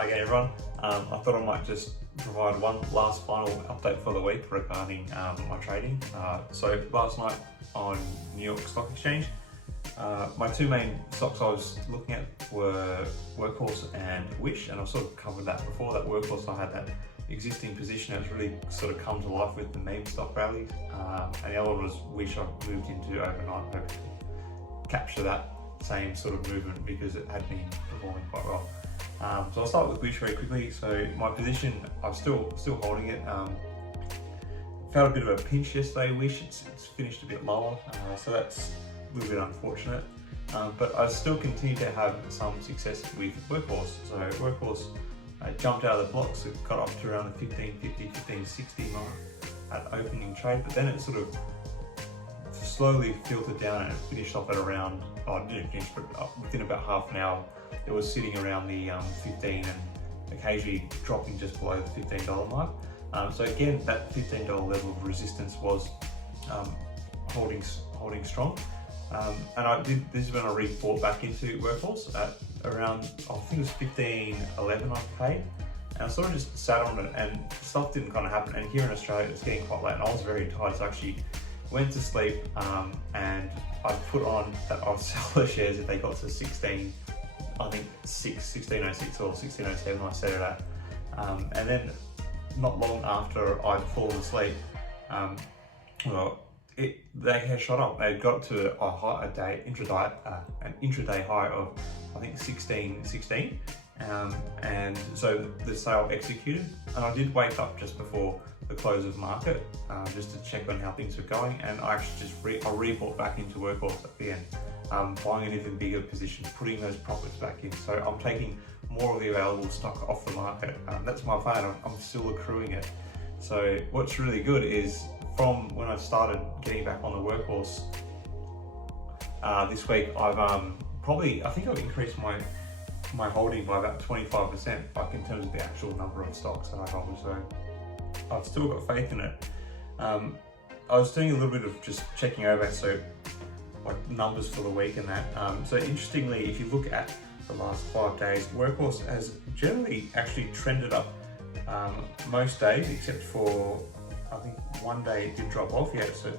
Hi again everyone. I thought I might just provide one last final update for the week regarding my trading. So last night on New York Stock Exchange, my two main stocks I was looking at were Workhorse and Wish, and I've sort of covered that before. That Workhorse, I had that existing position that's really sort of come to life with the meme stock rallies, and the other one was Wish. I moved into overnight, hoping to capture that same sort of movement because it had been performing quite well. So I'll start with Wish very quickly. So my position, I'm still holding it. Felt a bit of a pinch yesterday. Wish it's finished a bit lower, so that's a little bit unfortunate. But I still continue to have some success with Workhorse. So Workhorse jumped out of the blocks. It got up to around the 1550, 1560 mark at opening trade, but then it sort of slowly filtered down and it finished off at around, it didn't finish, but within about half an hour, it was sitting around the 15 and occasionally dropping just below the $15 mark. So again, that $15 level of resistance was holding strong. And this is when I rebought back into Workhorse at around, I think it was $15.11 I paid. And I sort of just sat on it and stuff didn't kind of happen. And here in Australia, it's getting quite late and I was very tired. So I actually went to sleep and I put on that I'd sell the shares if they got to 16, I think 1606 or 1607 I set it at. And then not long after I'd fallen asleep, they had shot up. They got to an intraday high of I think 1616, and so the sale executed. And I did wake up just before the close of market just to check on how things were going, and I actually just rebought back into Workhorse at the end, buying an even bigger position, putting those profits back in. So I'm taking more of the available stock off the market. That's my plan. I'm still accruing it. So what's really good is from when I started getting back on the Workhorse this week, I've I think I've increased my holding by about 25%, like in terms of the actual number of stocks that I hold. So I've still got faith in it. I was doing a little bit of just checking over, so like numbers for the week and that. So interestingly, if you look at the last 5 days, Workhorse has generally actually trended up most days, except for I think one day it did drop off. Yeah, so it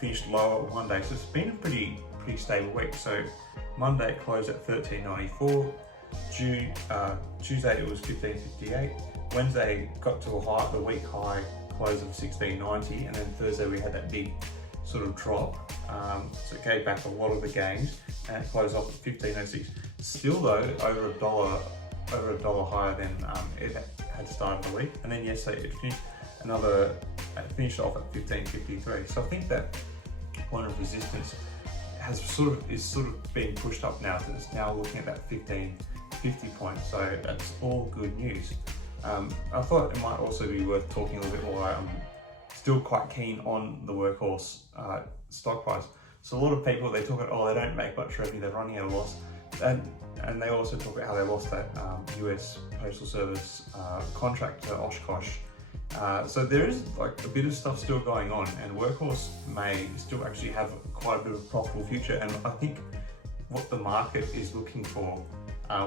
finished lower one day. So it's been a pretty stable week. So Monday it closed at 1394. Tuesday it was 1558. Wednesday got to the week high close of 1690, and then Thursday we had that big sort of drop. So it gave back a lot of the gains and it closed off at 1506. Still though, over a dollar higher than it had started the week. And then yesterday it finished off at 1553. So I think that point of resistance is sort of being pushed up now. So it's now looking at that 1550 point. So that's all good news. I thought it might also be worth talking a little bit why I'm still quite keen on the Workhorse stock price. So a lot of people, they talk about, they don't make much revenue, they're running at a loss. And they also talk about how they lost that US Postal Service contract to Oshkosh. So there is like a bit of stuff still going on, and Workhorse may still actually have quite a bit of a profitable future. And I think what the market is looking for,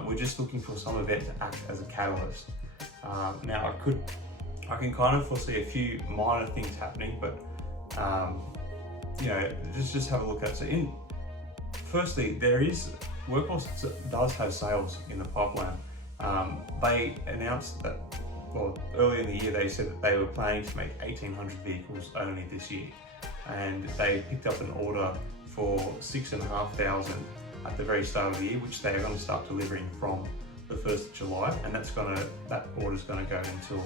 we're just looking for some event to act as a catalyst. Now I can kind of foresee a few minor things happening, but just have a look at it. So firstly, Workhorse does have sales in the pipeline. They announced that, earlier in the year they said that they were planning to make 1,800 vehicles only this year, and they picked up an order for 6,500 at the very start of the year, which they are going to start delivering from the 1st of July, and that order is going to go until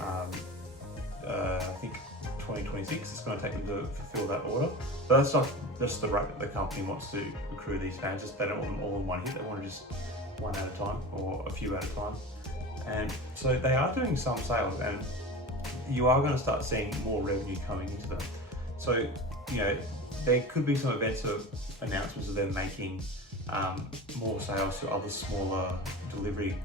I think 2026. It's going to take them to fulfill that order. But that's not just the rate that the company wants to accrue these vans. They don't want them all in one hit. They want to just one at a time or a few at a time. And so they are doing some sales, and you are going to start seeing more revenue coming into them. So there could be some events of announcements of them making more sales to other smaller delivery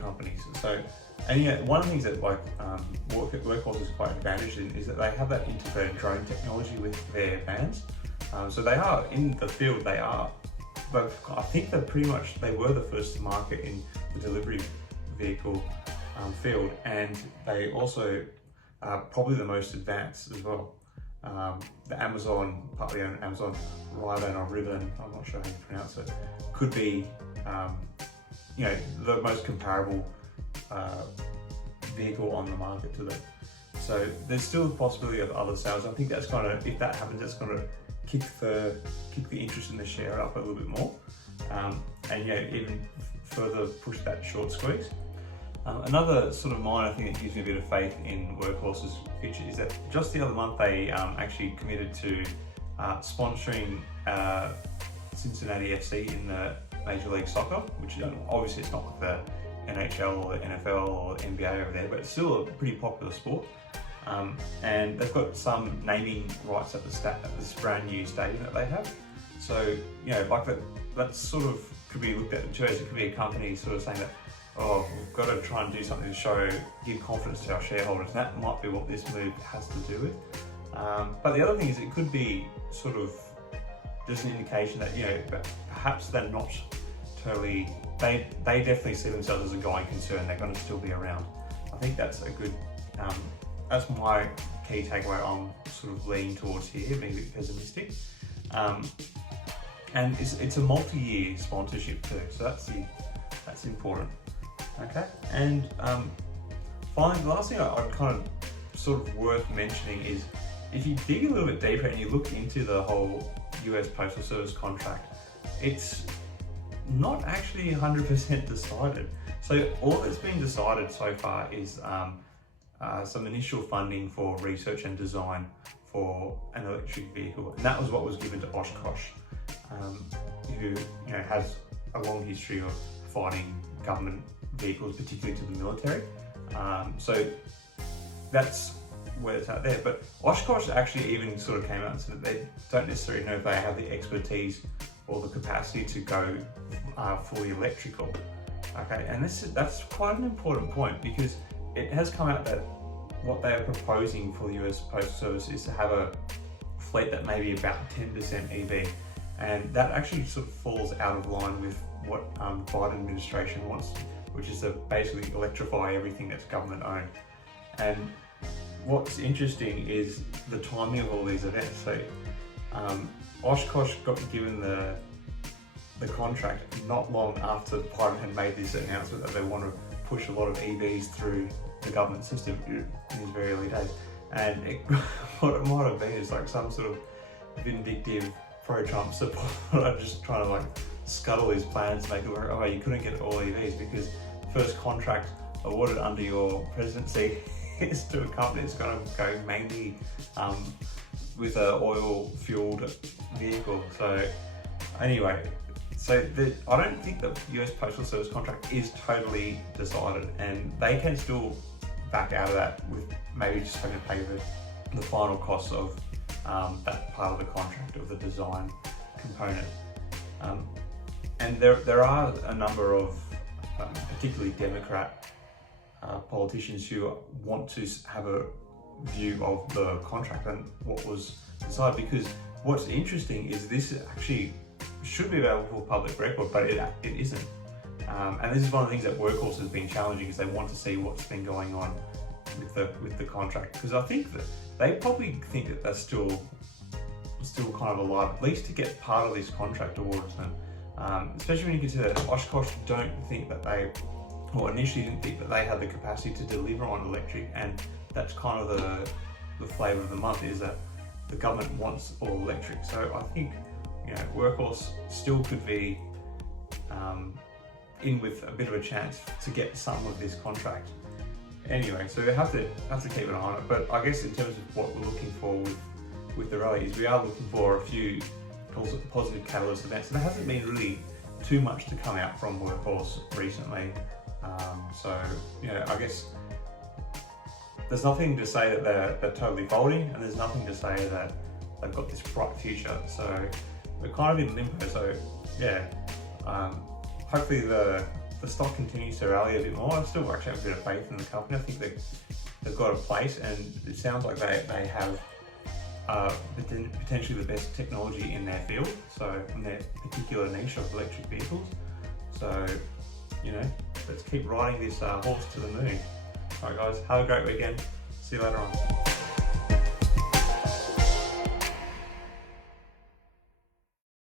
companies. So, and one of the things that Workhorse is quite advantaged in is that they have that integrated drone technology with their vans. So they are in the field. They are I think they were the first to market in the delivery vehicle field, and they also are probably the most advanced as well. The Amazon, partly owned Amazon Riven or Riven, I'm not sure how you pronounce it, could be the most comparable vehicle on the market to them. So there's still a possibility of other sales. I think that's if that happens, that's going to kick the interest in the share up a little bit more, and even further push that short squeeze. Another sort of minor thing that gives me a bit of faith in Workhorse's future is that just the other month they actually committed to sponsoring Cincinnati FC in the Major League Soccer, which obviously it's not like the NHL or the NFL or the NBA over there, but it's still a pretty popular sport. And they've got some naming rights at this brand new stadium that they have. So, like that sort of could be looked at too as it could be a company sort of saying that, oh, we've got to try and do something to give confidence to our shareholders. And that might be what this move has to do with. But the other thing is it could be sort of just an indication that, perhaps they're not totally, they definitely see themselves as a going concern. They're going to still be around. I think that's a good, that's my key takeaway I'm sort of leaning towards here, being a bit pessimistic. And it's a multi-year sponsorship too, so that's important. Okay, and finally, the last thing I'd kind of sort of worth mentioning is if you dig a little bit deeper and you look into the whole US Postal Service contract, it's not actually 100% decided. So all that's been decided so far is some initial funding for research and design for an electric vehicle, and that was what was given to Oshkosh, who has a long history of fighting government vehicles, particularly to the military. So that's where it's out there. But Oshkosh actually even sort of came out and said that they don't necessarily know if they have the expertise or the capacity to go fully electrical. Okay, and that's quite an important point, because it has come out that what they are proposing for the US Postal Service is to have a fleet that may be about 10% EV, and that actually sort of falls out of line with what the Biden administration wants, which is to basically electrify everything that's government owned. And what's interesting is the timing of all these events. So Oshkosh got given the contract not long after Biden had made this announcement that they want to push a lot of EVs through the government system in his very early days. And what it might have been is like some sort of vindictive pro-Trump supporter just trying to like scuttle his plans to make it work. Oh, you couldn't get all EVs because first contract awarded under your presidency is to a company that's going to go mainly with an oil-fueled vehicle. So anyway, I don't think the US Postal Service contract is totally decided, and they can still back out of that with maybe just having to pay the final costs of that part of the contract, of the design component. And there are a number of particularly Democrat politicians who want to have a view of the contract and what was decided, because what's interesting is this actually should be available for public record, but it isn't. And this is one of the things that Workhorse has been challenging, is they want to see what's been going on with the contract, because I think that they probably think that that's still kind of alive, at least to get part of this contract awarded to them. Especially when you consider that Oshkosh don't think that initially didn't think that they had the capacity to deliver on electric, and that's kind of the flavour of the month, is that the government wants all electric. So I think Workhorse still could be in with a bit of a chance to get some of this contract. Anyway, so we have to keep an eye on it. But I guess in terms of what we're looking for with the rally, is we are looking for a few positive catalyst events. There hasn't been really too much to come out from Workhorse recently. So I guess there's nothing to say that they're totally folding, and there's nothing to say that they've got this bright future. So we're kind of in limbo. So yeah, hopefully the stock continues to rally a bit more. I still actually have a bit of faith in the company. I think they've got a place, and it sounds like they have potentially the best technology in their field, so in their particular niche of electric vehicles. So, you know, let's keep riding this horse to the moon. Alright guys, have a great weekend. See you later on.